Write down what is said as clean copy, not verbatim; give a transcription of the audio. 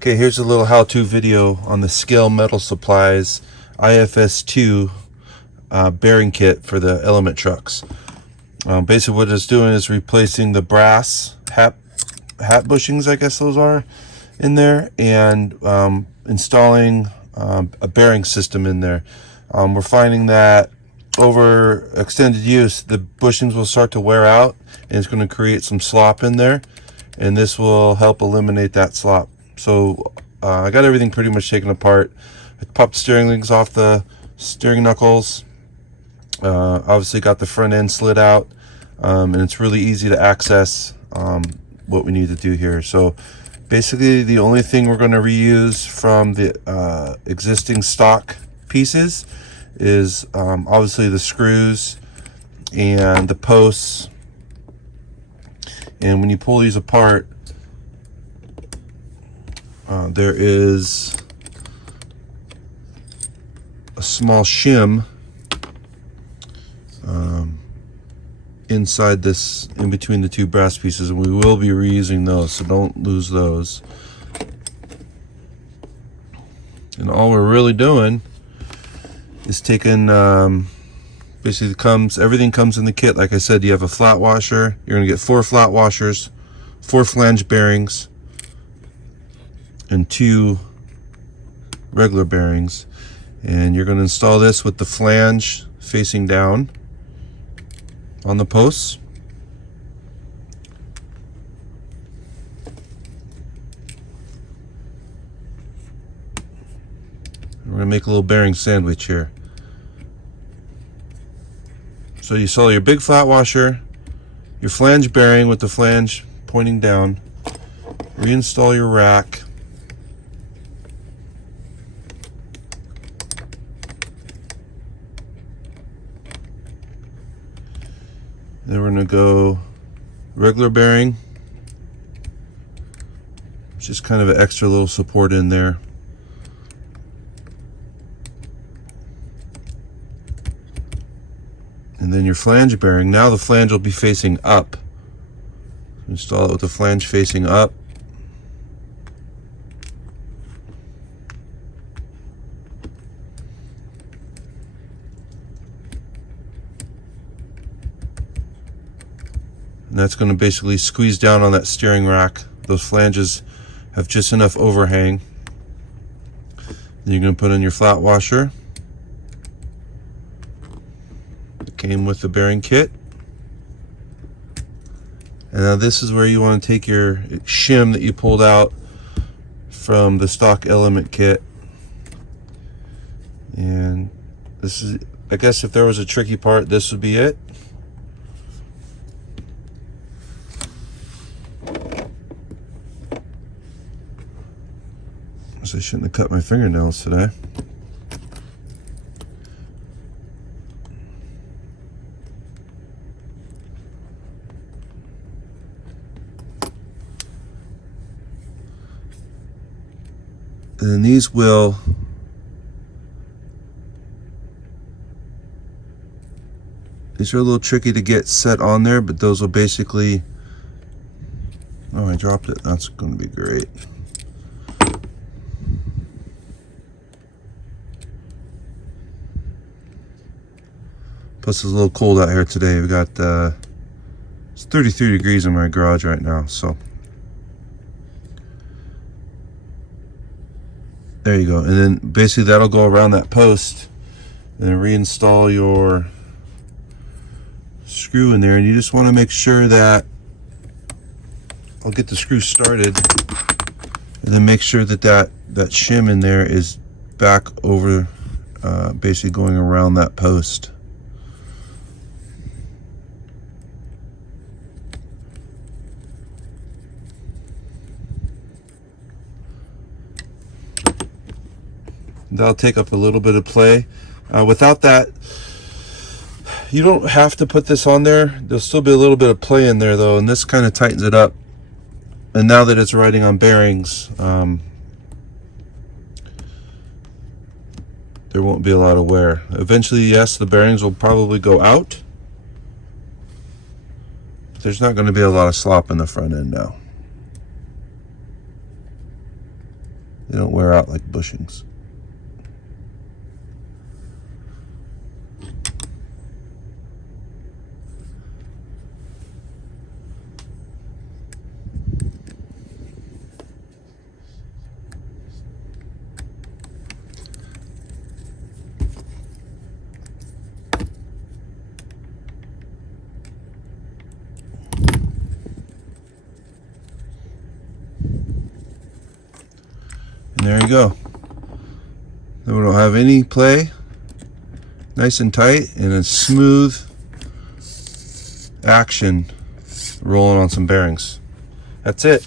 Okay, here's a little how-to video on the Scale Metal Supplies IFS2 bearing kit for the Element trucks. Basically what it's doing is replacing the brass hat bushings, I guess those are, in there, and installing a bearing system in there. We're finding that over extended use the bushings will start to wear out, and it's going to create some slop in there, and this will help eliminate that slop. So I got everything pretty much taken apart. I popped steering links off the steering knuckles. Obviously got the front end slid out, and it's really easy to access what we need to do here. So basically the only thing we're going to reuse from the existing stock pieces is obviously the screws and the posts. And when you pull these apart, there is a small shim inside this, in between the two brass pieces, and we will be reusing those, so don't lose those. And all we're really doing is taking basically everything comes in the kit. Like I said, you have a flat washer. You're going to get 4 flat washers, 4 flange bearings, and 2 regular bearings. And you're going to install this with the flange facing down on the posts. We're going to make a little bearing sandwich here. So you saw your big flat washer, your flange bearing with the flange pointing down. Reinstall your rack. Then we're going to go regular bearing. Just kind of an extra little support in there. And then your flange bearing. Now the flange will be facing up. Install it with the flange facing up. And that's going to basically squeeze down on that steering rack. Those flanges have just enough overhang. Then you're going to put in your flat washer. It came with the bearing kit. And now this is where you want to take your shim that you pulled out from the stock Element kit. And this is, I guess if there was a tricky part, this would be it. I shouldn't have cut my fingernails today. And then these are a little tricky to get set on there, but those will basically, oh, I dropped it. That's going to be great. Plus it's a little cold out here today. We got it's 33 degrees in my garage right now, so there you go. And then basically that'll go around that post, and then reinstall your screw in there. And you just want to make sure that, I'll get the screw started, and then make sure that that shim in there is back over, basically going around that post. That'll take up a little bit of play. Without that, you don't have to put this on there. There'll still be a little bit of play in there though, and this kind of tightens it up. And now that it's riding on bearings, there won't be a lot of wear. Eventually, yes, the bearings will probably go out, but there's not going to be a lot of slop in the front end now. They don't wear out like bushings. And there you go. Then we don't have any play. Nice and tight and a smooth action rolling on some bearings. That's it.